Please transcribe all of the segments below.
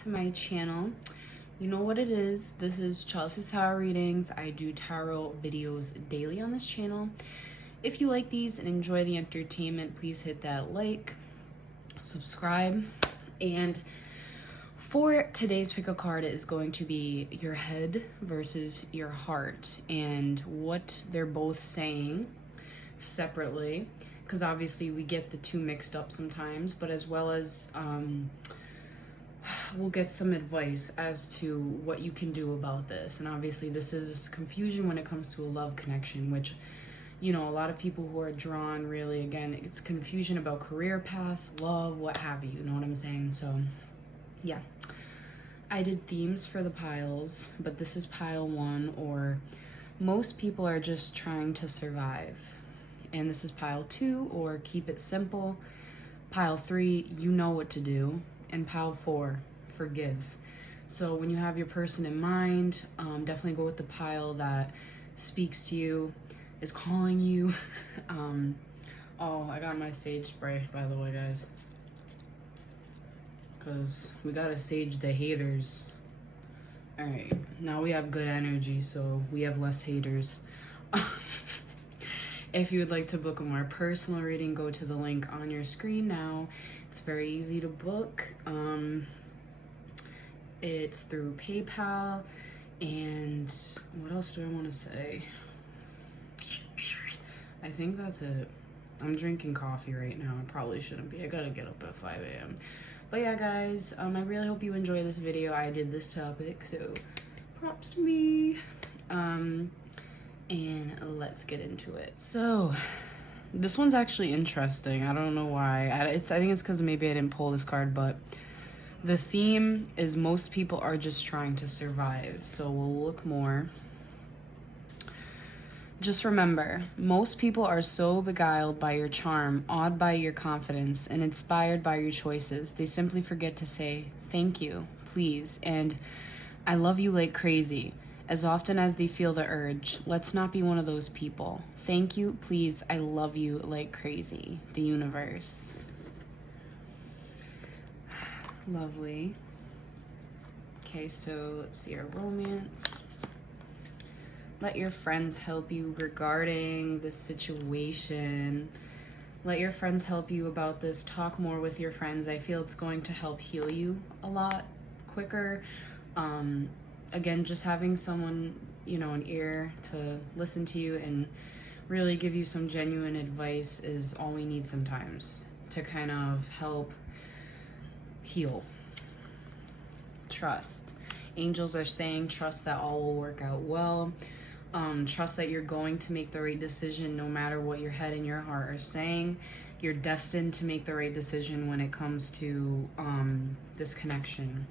to my channel. You know what it is. This is Chelsea's Tarot Readings. I do tarot videos daily on this channel. If you like these and enjoy the entertainment, please hit that like, subscribe, and for today's pick a card is going to be your head versus your heart and what they're both saying separately, because obviously we get the two mixed up sometimes, but as well as we'll get some advice as to what you can do about this. And obviously this is confusion when it comes to a love connection, which, you know, a lot of people who are drawn, really, again, it's confusion about career paths, love, what have you know what I'm saying? So yeah, I did themes for the piles, but this is pile 1, or most people are just trying to survive. And this is pile 2, or keep it simple. Pile 3, you know what to do. And pile 4, forgive. So when you have your person in mind, definitely go with the pile that speaks to you, is calling you. Oh, I got my sage spray, by the way, guys, because we gotta sage the haters. All right, now we have good energy, so we have less haters. If you would like to book a more personal reading, go to the link on your screen now. It's very easy to book. It's through PayPal. And what else do I want to say? I think that's it. I'm drinking coffee right now. I probably shouldn't be. I gotta get up at 5 a.m. But yeah, guys, I really hope you enjoy this video. I did this topic, so props to me. And let's get into it. So this one's actually interesting. I don't know why. I think it's because maybe I didn't pull this card, but the theme is most people are just trying to survive. So we'll look more. Just remember, most people are so beguiled by your charm, awed by your confidence, and inspired by your choices. They simply forget to say thank you, please, and I love you like crazy. As often as they feel the urge, let's not be one of those people. Thank you, please, I love you like crazy. The universe. Lovely. Okay, so let's see our romance. Let your friends help you regarding this situation. Let your friends help you about this. Talk more with your friends. I feel it's going to help heal you a lot quicker. Again, just having someone, you know, an ear to listen to you and really give you some genuine advice is all we need sometimes to kind of help heal. Trust. Angels are saying trust that all will work out well. Trust that you're going to make the right decision no matter what your head and your heart are saying. You're destined to make the right decision when it comes to this connection.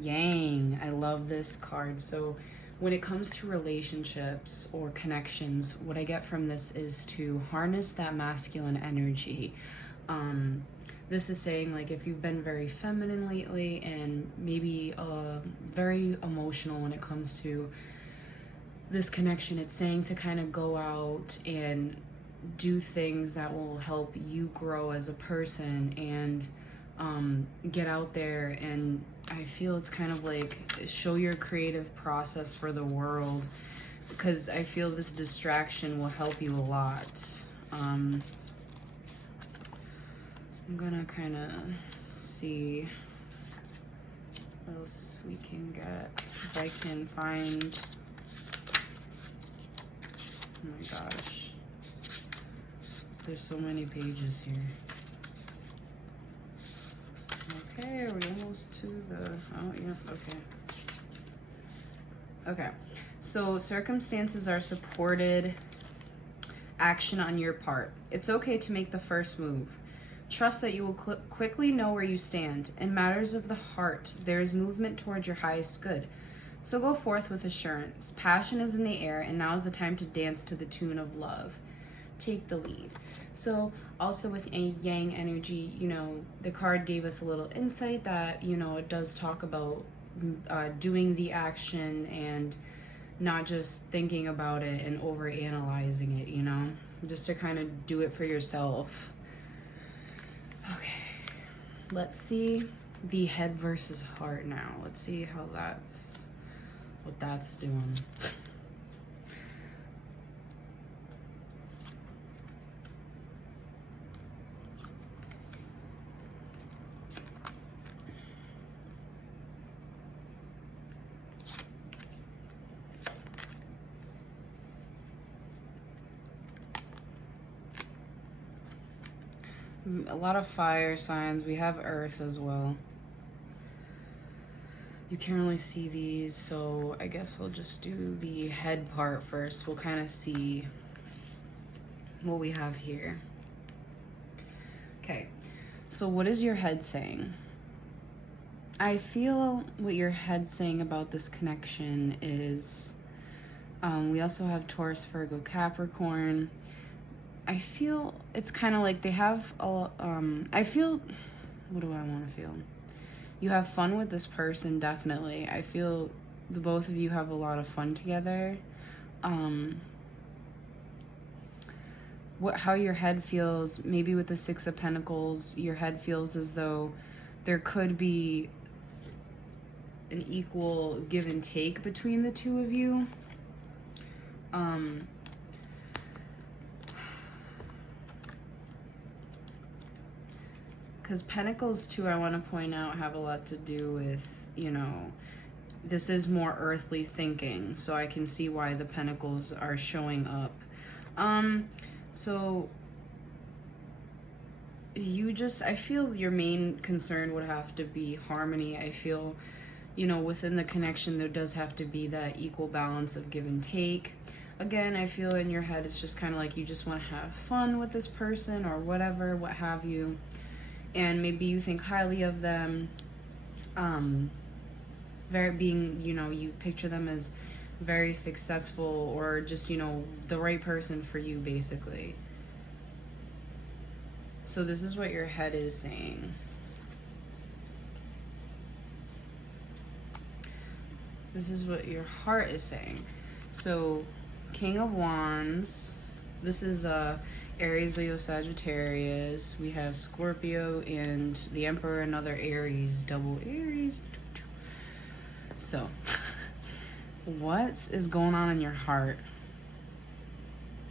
Yang, I love this card. So when it comes to relationships or connections, what I get from this is to harness that masculine energy. This is saying, like, if you've been very feminine lately and maybe very emotional when it comes to this connection, it's saying to kind of go out and do things that will help you grow as a person and get out there. And I feel it's kind of like show your creative process for the world, because I feel this distraction will help you a lot. I'm gonna kind of see what else we can get, if I can find. Oh my gosh, there's so many pages here. Okay, are we almost to the, oh yeah, okay. Okay, so circumstances are supported action on your part. It's okay to make the first move. Trust that you will quickly know where you stand. In matters of the heart, there is movement towards your highest good. So go forth with assurance. Passion is in the air, and now is the time to dance to the tune of love. Take the lead. So also with a Yang energy, you know, the card gave us a little insight that, you know, it does talk about doing the action and not just thinking about it and over analyzing it, you know, just to kind of do it for yourself. Okay, let's see the head versus heart now. Let's see how what that's doing. A lot of fire signs. We have earth as well. You can't really see these, so I guess I'll just do the head part first. We'll kind of see what we have here. Okay, so what is your head saying? I feel what your head's saying about this connection is, we also have Taurus, Virgo, Capricorn. I feel it's kind of like they have I feel, what do I want to feel? You have fun with this person, definitely. I feel the both of you have a lot of fun together. How your head feels, maybe with the Six of Pentacles, your head feels as though there could be an equal give and take between the two of you. Because Pentacles, too, I want to point out, have a lot to do with, you know, this is more earthly thinking. So I can see why the Pentacles are showing up. So I feel your main concern would have to be harmony. I feel, you know, within the connection, there does have to be that equal balance of give and take. Again, I feel in your head, it's just kind of like you just want to have fun with this person or whatever, what have you. And maybe you think highly of them, you picture them as very successful or just, you know, the right person for you, basically. So this is what your head is saying. This is what your heart is saying. So, King of Wands, this is Aries, Leo, Sagittarius. We have Scorpio and the Emperor, another Aries, double Aries. So, what is going on in your heart?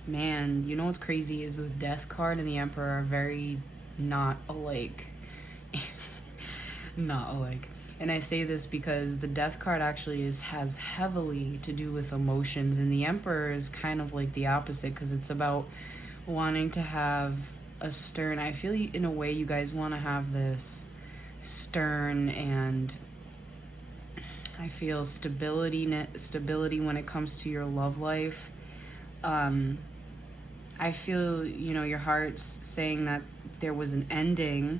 Man, you know what's crazy is the Death card and the Emperor are very not alike. Not alike. And I say this because the Death card actually has heavily to do with emotions, and the Emperor is kind of like the opposite because it's about wanting to have a stern, I feel in a way you guys want to have this stern, and I feel stability when it comes to your love life. I feel, you know, your heart's saying that there was an ending,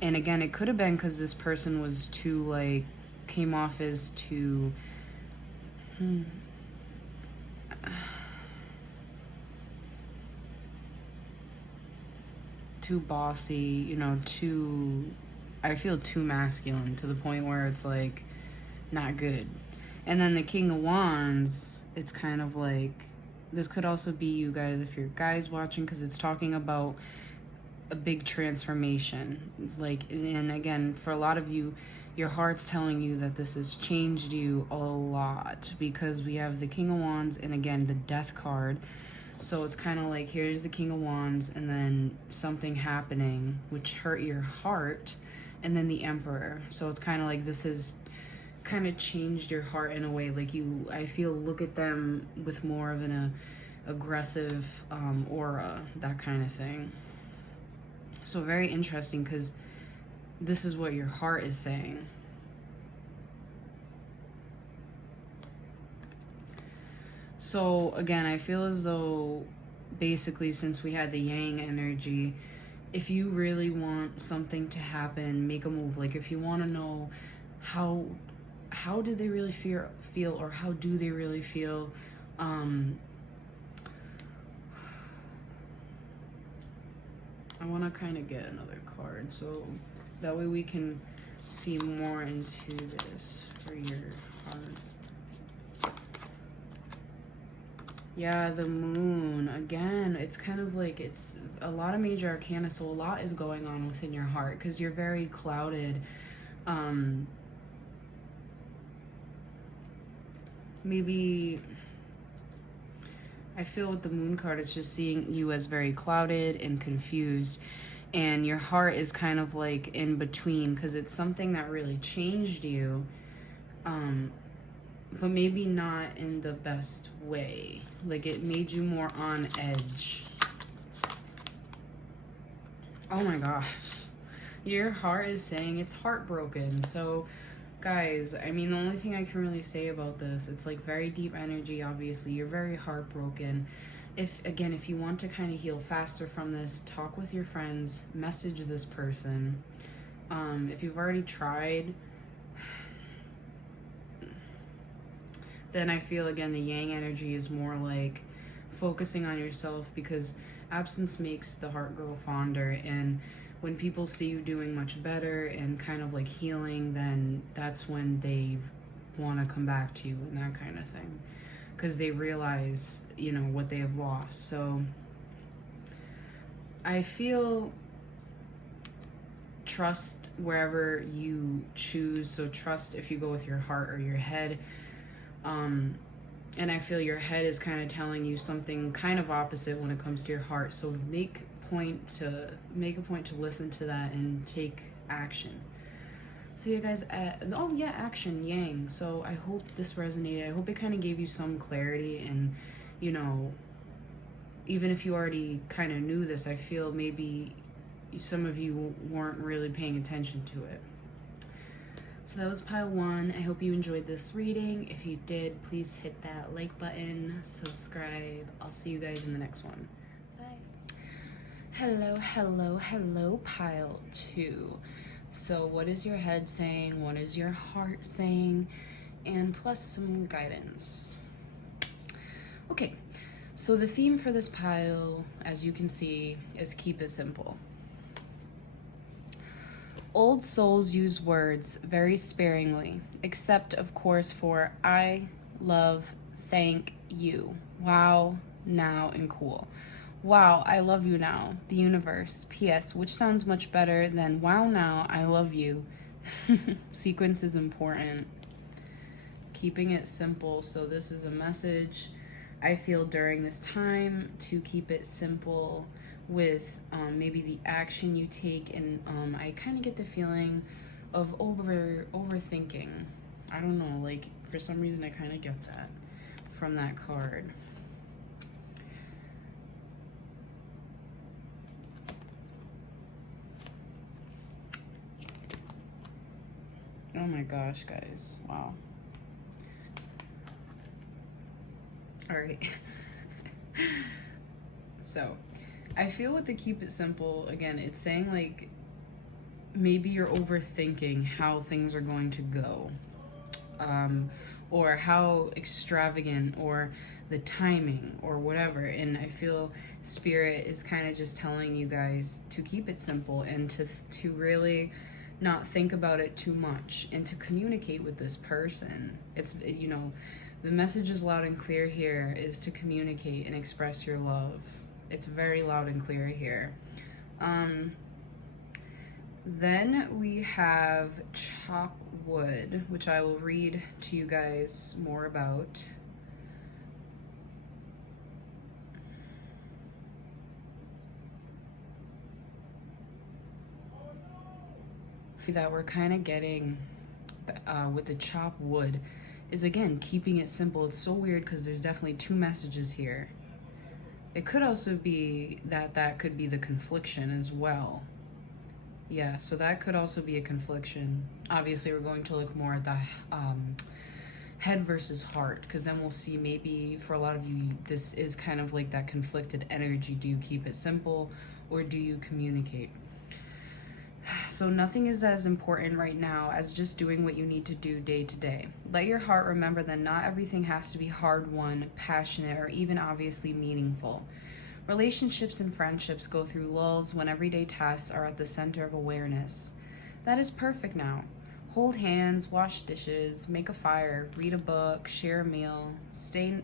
and again, it could have been because this person was too, like, came off as too too bossy, you know, I feel too masculine to the point where it's like not good. And then the King of Wands, it's kind of like, this could also be you guys if you're guys watching, because it's talking about a big transformation. Like, and again, for a lot of you, your heart's telling you that this has changed you a lot, because we have the King of Wands and again the Death card. So it's kind of like, here's the King of Wands and then something happening which hurt your heart, and then the Emperor. So it's kind of like this has kind of changed your heart in a way. Like I feel, look at them with more of an aggressive aura, that kind of thing. So very interesting, because this is what your heart is saying. So again, I feel as though basically, since we had the yang energy, if you really want something to happen, make a move. Like if you want to know how do they really feel, or how do they really feel, I want to kind of get another card so that way we can see more into this for your heart. Yeah, the Moon. Again, it's kind of like, it's a lot of major arcana, so a lot is going on within your heart, because you're very clouded Maybe I feel with the moon card, it's just seeing you as very clouded and confused, and your heart is kind of like in between because it's something that really changed you, but maybe not in the best way. Like it made you more on edge. Oh my gosh. Your heart is saying it's heartbroken. So guys, I mean, the only thing I can really say about this, it's like very deep energy. Obviously you're very heartbroken. If you want to kind of heal faster from this, talk with your friends, message this person. If you've already tried, then I feel again the yang energy is more like focusing on yourself, because absence makes the heart grow fonder, and when people see you doing much better and kind of like healing, then that's when they want to come back to you and that kind of thing, because they realize, you know, what they have lost. So I feel trust wherever you choose. So trust if you go with your heart or your head. And I feel your head is kind of telling you something kind of opposite when it comes to your heart. So make a point to listen to that and take action. So you guys, action, yang. So I hope this resonated. I hope it kind of gave you some clarity, and, you know, even if you already kind of knew this, I feel maybe some of you weren't really paying attention to it. So that was pile 1. I hope you enjoyed this reading. If you did, please hit that like button, subscribe. I'll see you guys in the next one. Bye. Hello, pile 2. So what is your head saying? What is your heart saying? And plus some guidance. Okay, so the theme for this pile, as you can see, is keep it simple. Old souls use words very sparingly, except of course for I, love, thank you, wow, now, and cool. Wow, I love you now, the universe. P.S., which sounds much better than wow, now, I love you. Sequence is important. Keeping it simple. So this is a message I feel during this time to keep it simple with maybe the action you take, and I kind of get the feeling of overthinking. I don't know, like for some reason I kind of get that from that card. Oh my gosh, guys, wow. All right. So I feel with the keep it simple, again, it's saying like maybe you're overthinking how things are going to go, or how extravagant, or the timing, or whatever. And I feel Spirit is kind of just telling you guys to keep it simple, and to really not think about it too much, and to communicate with this person. It's, you know, the message is loud and clear here, is to communicate and express your love. It's very loud and clear here. Then we have chop wood, which I will read to you guys more about. That we're kind of getting with the chop wood is, again, keeping it simple. It's so weird because there's definitely 2 messages here. It could also be that could be the confliction as well. Yeah, so that could also be a confliction. Obviously, we're going to look more at the head versus heart, because then we'll see maybe for a lot of you, this is kind of like that conflicted energy. Do you keep it simple or do you communicate? So nothing is as important right now as just doing what you need to do day to day. Let your heart remember that not everything has to be hard-won, passionate, or even obviously meaningful. Relationships and friendships go through lulls when everyday tasks are at the center of awareness. That is perfect now. Hold hands, wash dishes, make a fire, read a book, share a meal, say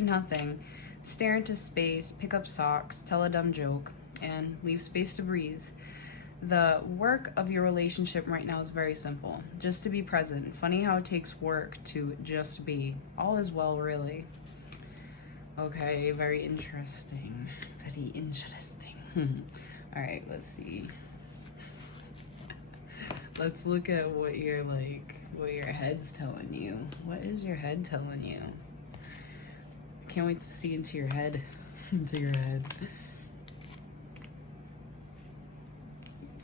nothing, stare into space, pick up socks, tell a dumb joke, and leave space to breathe. The work of your relationship right now is very simple. Just to be present. Funny how it takes work to just be. All is well, really. Okay, very interesting. Very interesting. All right, let's see. Let's look at what your head's telling you. What is your head telling you? I can't wait to see into your head. Into your head.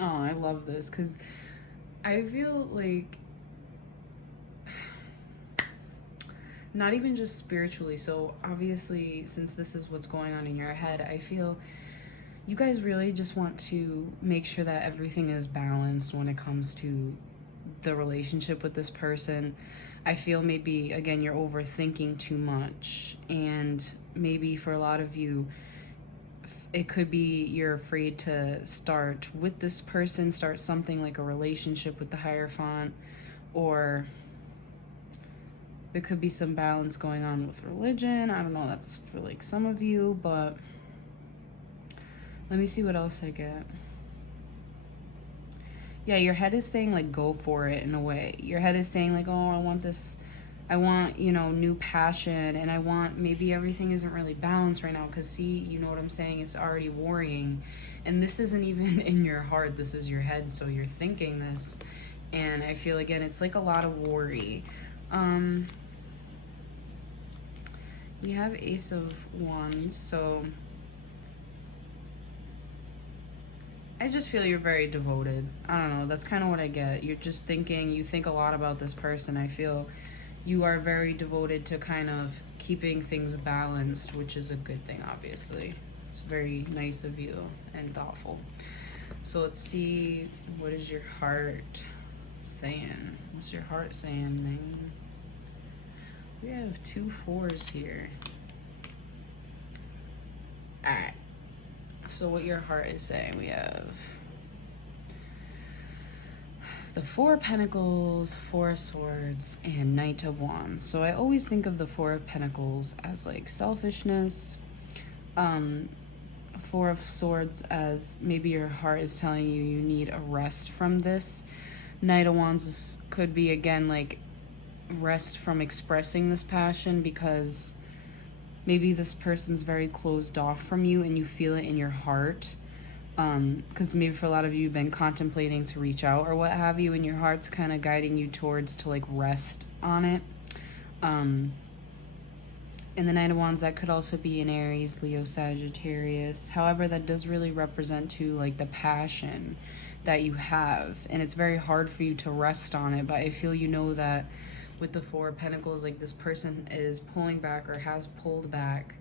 Oh, I love this because I feel like not even just spiritually. So obviously, since this is what's going on in your head, I feel you guys really just want to make sure that everything is balanced when it comes to the relationship with this person. I feel maybe, again, you're overthinking too much, and maybe for a lot of you, it could be you're afraid to start with this person, start something like a relationship with the Hierophant, or there could be some balance going on with religion. I don't know, that's for like some of you, but let me see what else I get. Yeah, your head is saying like go for it in a way. Your head is saying like, oh, I want this, I want, new passion, and I want, maybe everything isn't really balanced right now because see, you know what I'm saying? It's already worrying. And this isn't even in your heart, this is your head, so you're thinking this. And I feel, again, it's like a lot of worry. We have Ace of Wands, so I just feel you're very devoted. I don't know, that's kind of what I get. You're just thinking, you think a lot about this person. I feel you are very devoted to kind of keeping things balanced, which is a good thing, obviously. It's very nice of you and thoughtful. So let's see, what is your heart saying? What's your heart saying, man? We have 2 4s here. Alright. So what your heart is saying, we have the 4 of Pentacles, 4 of Swords, and Knight of Wands. So I always think of the 4 of Pentacles as like selfishness. 4 of Swords as maybe your heart is telling you you need a rest from this. Knight of Wands could be, again, like rest from expressing this passion because maybe this person's very closed off from you and you feel it in your heart. Because maybe for a lot of you, you've been contemplating to reach out or what have you, and your heart's kind of guiding you towards to like rest on it. In the Knight of Wands, that could also be an Aries, Leo, Sagittarius. However, that does really represent to like the passion that you have, and it's very hard for you to rest on it. But I feel that with the 4 of Pentacles, like this person is pulling back or has pulled back.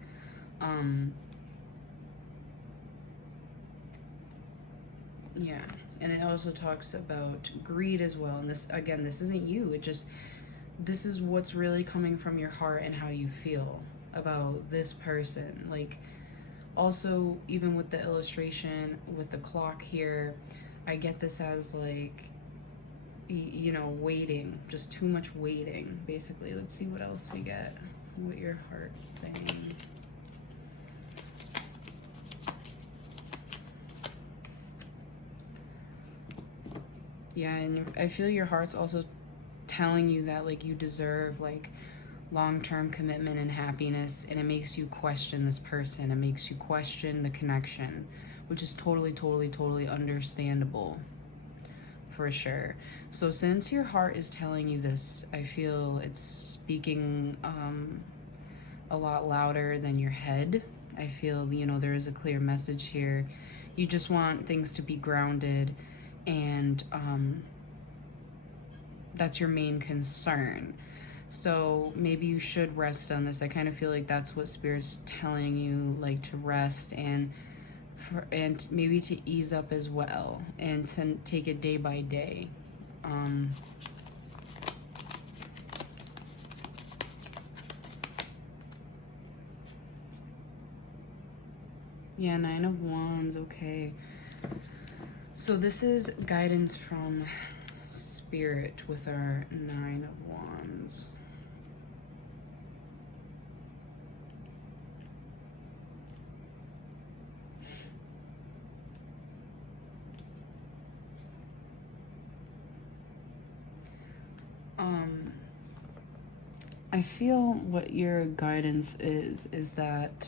Yeah, and it also talks about greed as well. And this, again, this isn't you. This is what's really coming from your heart and how you feel about this person. Like, also, even with the illustration, with the clock here, I get this as like, waiting, just too much waiting, basically. Let's see what else we get, what your heart's saying. Yeah, and I feel your heart's also telling you that like you deserve like long-term commitment and happiness, and it makes you question this person. It makes you question the connection, which is totally, totally, totally understandable, for sure. So since your heart is telling you this, I feel it's speaking a lot louder than your head. I feel, there is a clear message here. You just want things to be grounded, and that's your main concern. So maybe you should rest on this. I kind of feel like that's what Spirit's telling you, like to rest and maybe to ease up as well, and to take it day by day. Yeah, 9 of Wands, okay. So this is guidance from Spirit with our 9 of Wands. I feel what your guidance is that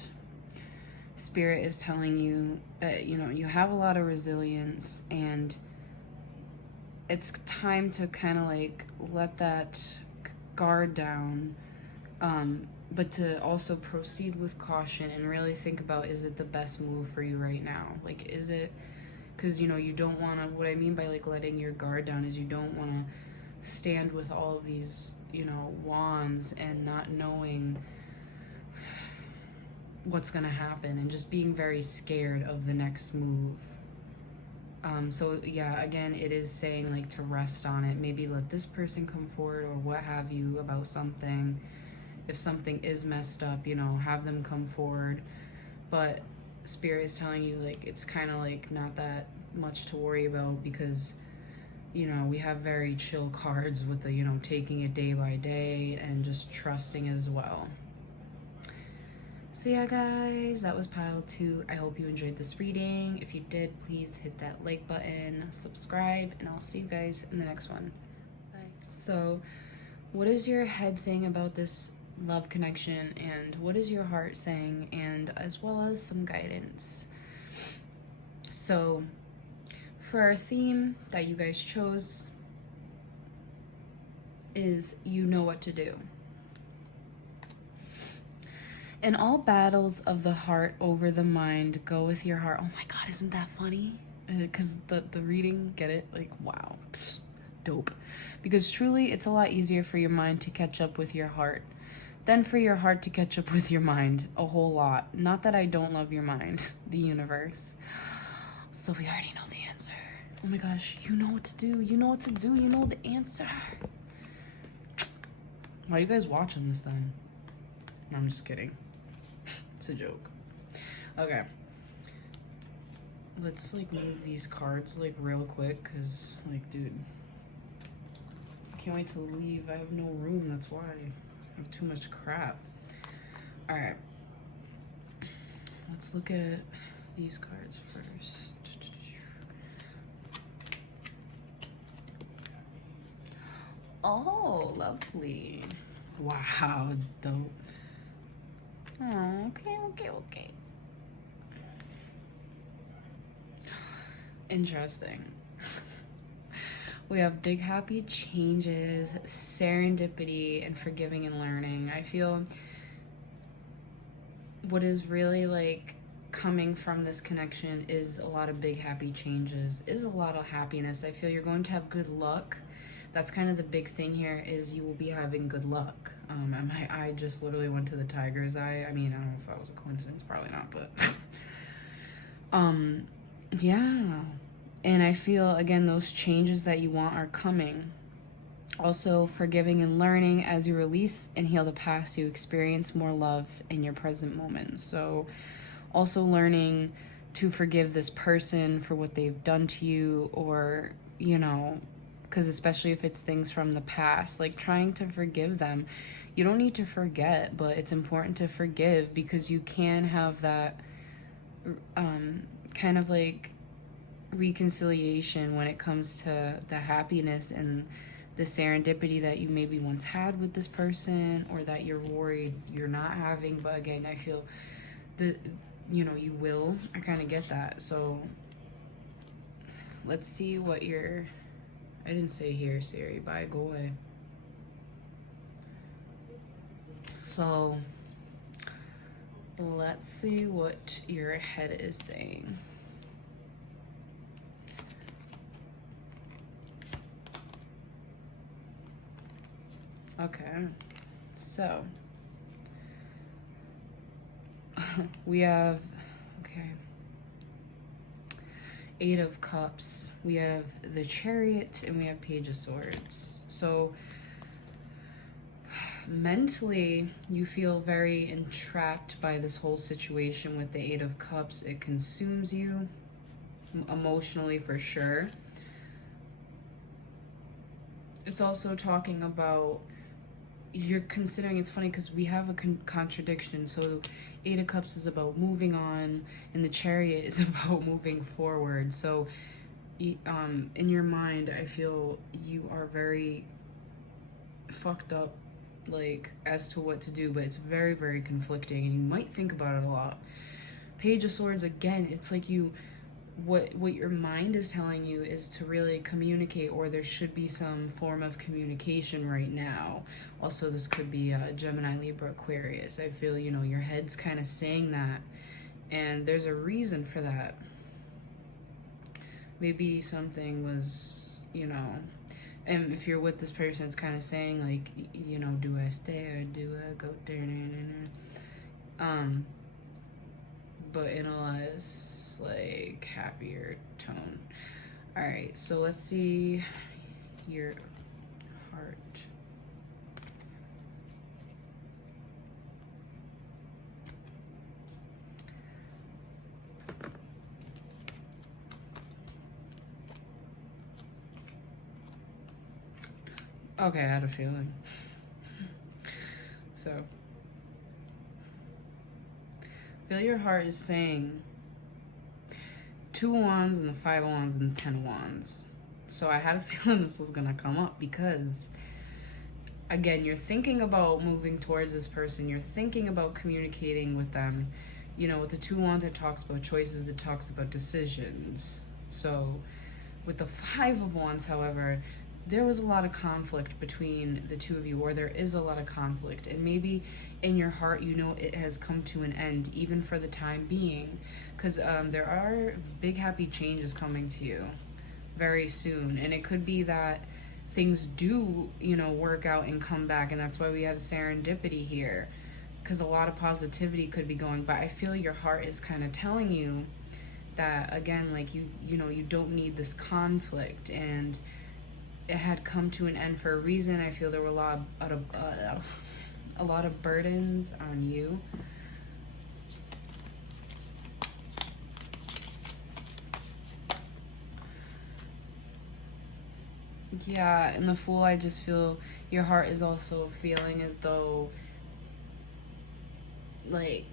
Spirit is telling you that, you know, you have a lot of resilience, and it's time to kind of like let that guard down, but to also proceed with caution and really think about, is it the best move for you right now? Like, is it, because, you know, you don't want to, what I mean by like letting your guard down is you don't want to stand with all of these, you know, wands and not knowing what's gonna happen and just being very scared of the next move. So yeah, again, it is saying like to rest on it, maybe let this person come forward or what have you about something. If something is messed up, you know, have them come forward. But Spirit is telling you like it's kind of like not that much to worry about, because, you know, we have very chill cards with the, you know, taking it day by day and just trusting as well. So yeah, guys, that was pile 2. I hope you enjoyed this reading. If you did, please hit that like button, subscribe, and I'll see you guys in the next one. Bye. So what is your head saying about this love connection, and what is your heart saying, and as well as some guidance? So for our theme that you guys chose is you know what to do. In all battles of the heart over the mind, go with your heart. Oh my God, isn't that funny? Because the reading, get it? Like, wow, dope. Because truly, it's a lot easier for your mind to catch up with your heart than for your heart to catch up with your mind. A whole lot. Not that I don't love your mind, the universe. So we already know the answer. Oh my gosh, you know what to do. You know what to do. You know the answer. Why are you guys watching this then? No, I'm just kidding. It's a joke. Okay. Let's like move these cards like real quick, because like, dude, I can't wait to leave. I have no room, that's why. I have too much crap. Alright. Let's look at these cards first. Oh, lovely. Wow, dope. Oh, okay. Interesting. We have big happy changes, serendipity, and forgiving and learning. I feel what is really like coming from this connection is a lot of big happy changes, is a lot of happiness. I feel you're going to have good luck. That's kind of the big thing here, is you will be having good luck. And my eye just literally went to the tiger's eye. I mean, I don't know if that was a coincidence, probably not, but yeah. And I feel, again, those changes that you want are coming. Also, forgiving and learning. As you release and heal the past, you experience more love in your present moment. So also learning to forgive this person for what they've done to you, or, you know, because especially if it's things from the past, like trying to forgive them. You don't need to forget, but it's important to forgive, because you can have that kind of like reconciliation when it comes to the happiness and the serendipity that you maybe once had with this person, or that you're worried you're not having. But again, I feel that, you know, you will. I kind of get that. So let's see what your... I didn't say here, Siri. Bye, go away. So let's see what your head is saying. Okay, so we have, okay, 8 of Cups, we have the Chariot, and we have Page of Swords. So mentally, you feel very entrapped by this whole situation with the 8 of Cups. It consumes you emotionally, for sure. It's also talking about, you're considering, it's funny because we have a contradiction. So 8 of Cups is about moving on, and the Chariot is about moving forward. So in your mind, I feel you are very fucked up like as to what to do, but it's very, very conflicting, and you might think about it a lot. Page of Swords, again, it's like what your mind is telling you is to really communicate, or there should be some form of communication right now. Also, this could be Gemini, Libra, Aquarius. I feel, you know, your head's kind of saying that, and there's a reason for that. Maybe something was, you know, and if you're with this person, it's kind of saying like, you know, do I stay or do I go there? But in a less like happier tone. All right, so let's see your heart. Okay, I had a feeling. So, feel your heart is saying 2 wands and the 5 of wands and the 10 of wands. So I had a feeling this was gonna come up because, again, you're thinking about moving towards this person. You're thinking about communicating with them. You know, with the 2 wands, it talks about choices. It talks about decisions. So with the 5 of wands, however, there was a lot of conflict between the 2 of you, or there is a lot of conflict, and maybe in your heart you know it has come to an end, even for the time being, because there are big happy changes coming to you very soon, and it could be that things do, you know, work out and come back, and that's why we have serendipity here, because a lot of positivity could be going. But I feel your heart is kind of telling you that, again, like you know, you don't need this conflict, and it had come to an end for a reason. I feel there were a lot of burdens on you. Yeah, and the Fool, I just feel your heart is also feeling as though, like,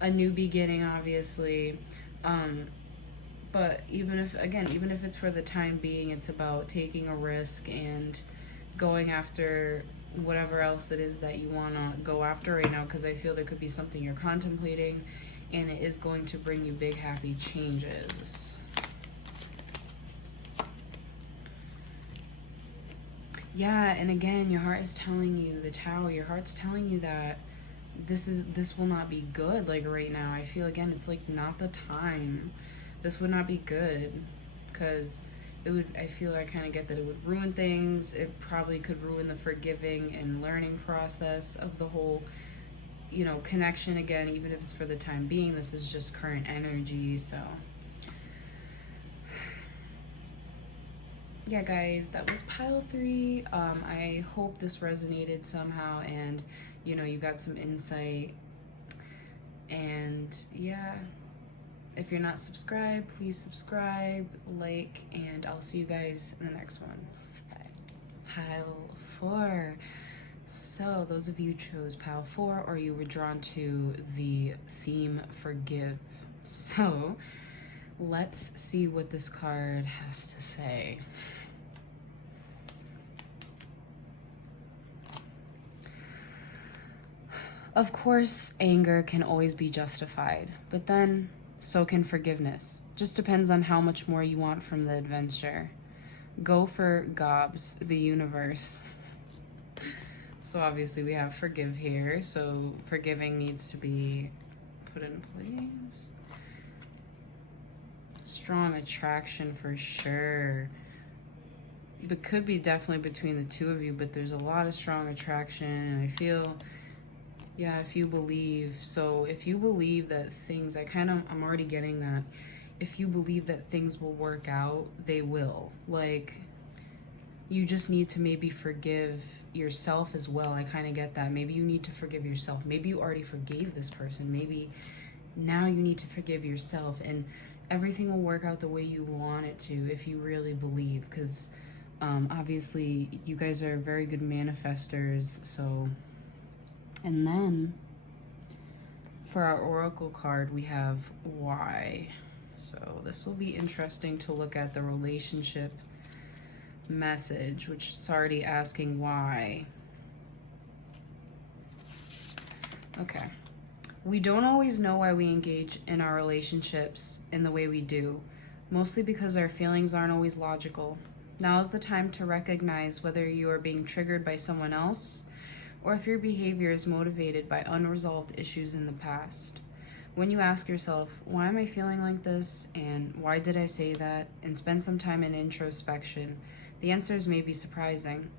a new beginning, obviously. But even if it's for the time being, it's about taking a risk and going after whatever else it is that you want to go after right now, because I feel there could be something you're contemplating, and it is going to bring you big happy changes. Yeah, and again, your heart is telling you, the Tower, your heart's telling you that this will not be good, like, right now. I feel, again, it's like not the time. This would not be good, because it would, I feel, I kind of get that it would ruin things. It probably could ruin the forgiving and learning process of the whole, you know, connection. Again, even if it's for the time being, this is just current energy. So yeah, guys, that was pile 3. I hope this resonated somehow, and, you know, you got some insight. And yeah, if you're not subscribed, please subscribe, like, and I'll see you guys in the next one. Bye. Pile 4. So those of you who chose pile 4, or you were drawn to the theme forgive. So let's see what this card has to say. Of course, anger can always be justified, but then so can forgiveness. Just depends on how much more you want from the adventure. Go for gobs, the universe. So obviously we have forgive here, so forgiving needs to be put in place. Strong attraction for sure. But could be definitely between the 2 of you, but there's a lot of strong attraction, and I feel, yeah, if you believe. So if you believe that things, I'm already getting that. If you believe that things will work out, they will. Like, you just need to maybe forgive yourself as well. I kind of get that. Maybe you need to forgive yourself. Maybe you already forgave this person. Maybe now you need to forgive yourself, and everything will work out the way you want it to if you really believe. Because obviously you guys are very good manifestors. So, and then for our oracle card, we have why. So this will be interesting to look at the relationship message, which is already asking why. Okay. We don't always know why we engage in our relationships in the way we do, mostly because our feelings aren't always logical. Now is the time to recognize whether you are being triggered by someone else or if your behavior is motivated by unresolved issues in the past. When you ask yourself, why am I feeling like this, and why did I say that, and spend some time in introspection, the answers may be surprising.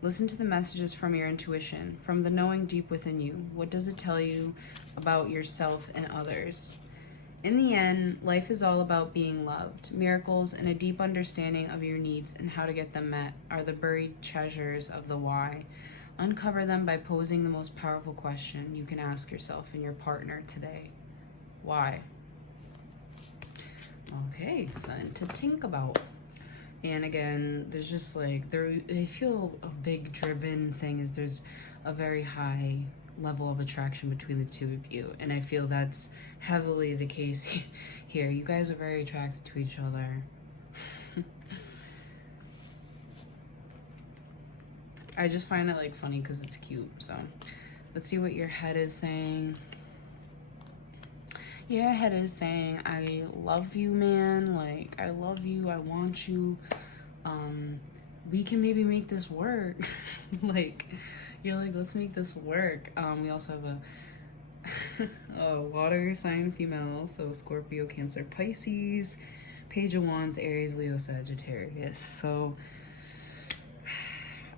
Listen to the messages from your intuition, from the knowing deep within you. What does it tell you about yourself and others? In the end, life is all about being loved. Miracles and a deep understanding of your needs and how to get them met are the buried treasures of the why. Uncover them by posing the most powerful question you can ask yourself and your partner today. Why? Okay, something to think about. And again, there's just like, I feel a big driven thing is there's a very high level of attraction between the two of you. And I feel that's heavily the case here. You guys are very attracted to each other. I just find it like funny because it's cute. So let's see what your head is saying. Your head is saying, I love you, man. Like, I love you. I want you. We can maybe make this work. Like, you're like, let's make this work. We also have a water sign female. So Scorpio, Cancer, Pisces, Page of Wands, Aries, Leo, Sagittarius. So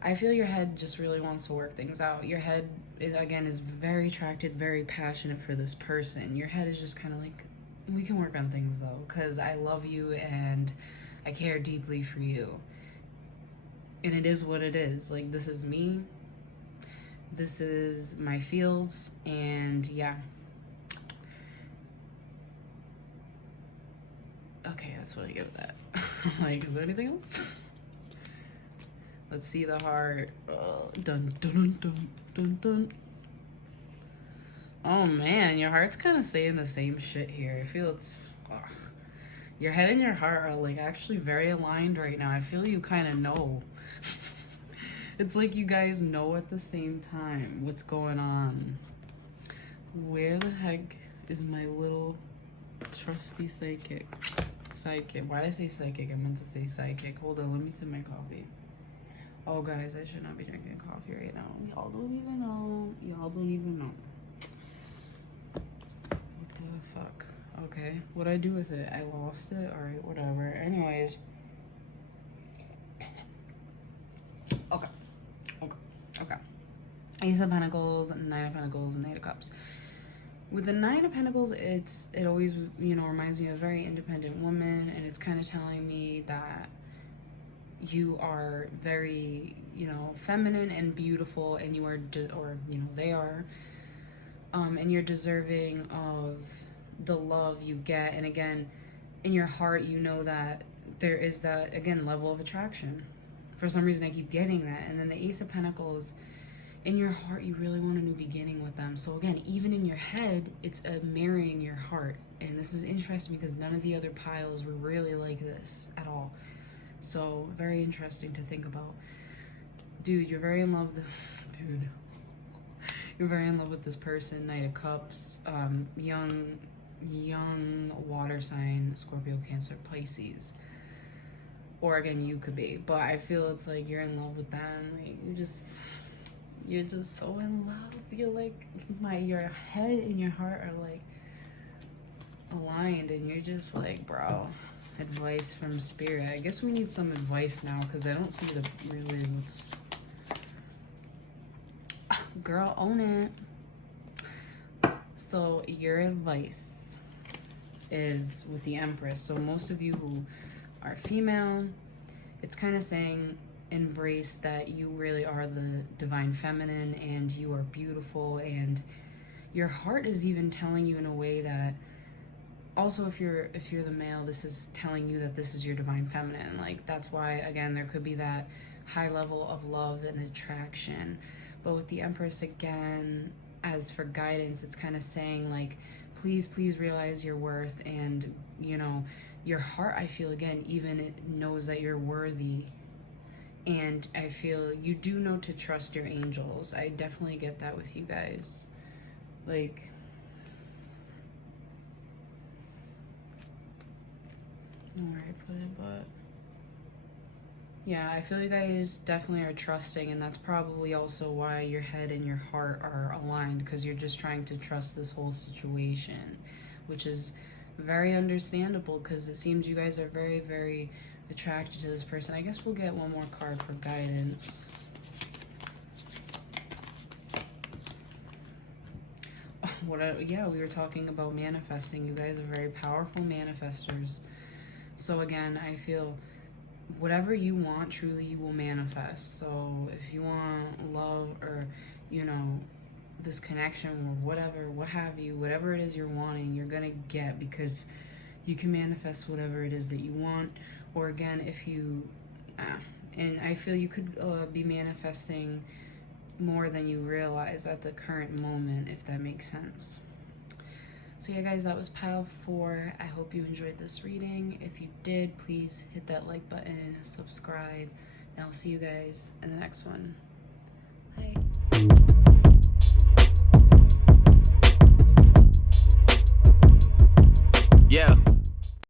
I feel your head just really wants to work things out. Your head, again, is very attracted, very passionate for this person. Your head is just kind of like, we can work on things though, because I love you and I care deeply for you. And it is what it is. Like, this is me. This is my feels. And yeah. Okay, that's what I give that. Like, is there anything else? Let's see the heart. Dun, dun, dun, dun, dun. Oh man, your heart's kind of saying the same shit here. I feel it's... Your head and your heart are like actually very aligned right now. I feel you kind of know. It's like you guys know at the same time what's going on. Where the heck is my little trusty sidekick? Why did I say psychic? I meant to say sidekick. Hold on, let me sip my coffee. Oh, guys, I should not be drinking coffee right now. Y'all don't even know. Y'all don't even know. What the fuck? Okay, what'd I do with it? I lost it? Alright, whatever. Anyways. Okay. Ace of Pentacles, Nine of Pentacles, and Knight of Cups. With the Nine of Pentacles, it always, reminds me of a very independent woman, and it's kind of telling me that you are very, feminine and beautiful, and you are, they are, and you're deserving of the love you get. And again, in your heart, you know that there is that, again, level of attraction. For some reason, I keep getting that. And then the Ace of Pentacles, in your heart, you really want a new beginning with them. So again, even in your head, it's marrying your heart. And this is interesting because none of the other piles were really like this at all. So very interesting to think about. Dude, you're very in love you're very in love with this person. Knight of Cups, young water sign, Scorpio, Cancer, Pisces. Or again, you could be, but I feel it's like you're in love with them. Like, you're just so in love. You're like, your head and your heart are like aligned, and you're just like, bro, advice from spirit. I guess we need some advice now because I don't see what's. Girl, own it. So your advice is with the Empress. So most of you who are female, it's kind of saying embrace that you really are the divine feminine and you are beautiful, and your heart is even telling you in a way that also if you're the male, this is telling you that this is your divine feminine. Like, that's why, again, there could be that high level of love and attraction. But with the Empress, again, as for guidance, it's kind of saying like, please realize your worth, and your heart, I feel, again, even it knows that you're worthy. And I feel you do know to trust your angels. I definitely get that with you guys. Like, I don't know where I put it, but yeah, I feel you guys definitely are trusting, and that's probably also why your head and your heart are aligned, because you're just trying to trust this whole situation, which is very understandable because it seems you guys are very, very attracted to this person. I guess we'll get one more card for guidance. Yeah, we were talking about manifesting. You guys are very powerful manifestors. So again, I feel whatever you want, truly you will manifest. So if you want love, or you know, this connection, or whatever, what have you, whatever it is you're wanting, you're gonna get, because you can manifest whatever it is that you want. Or again, if you and I feel you could be manifesting more than you realize at the current moment, if that makes sense. So yeah, guys, that was pile 4. I hope you enjoyed this reading. If you did, please hit that like button, subscribe, and I'll see you guys in the next one.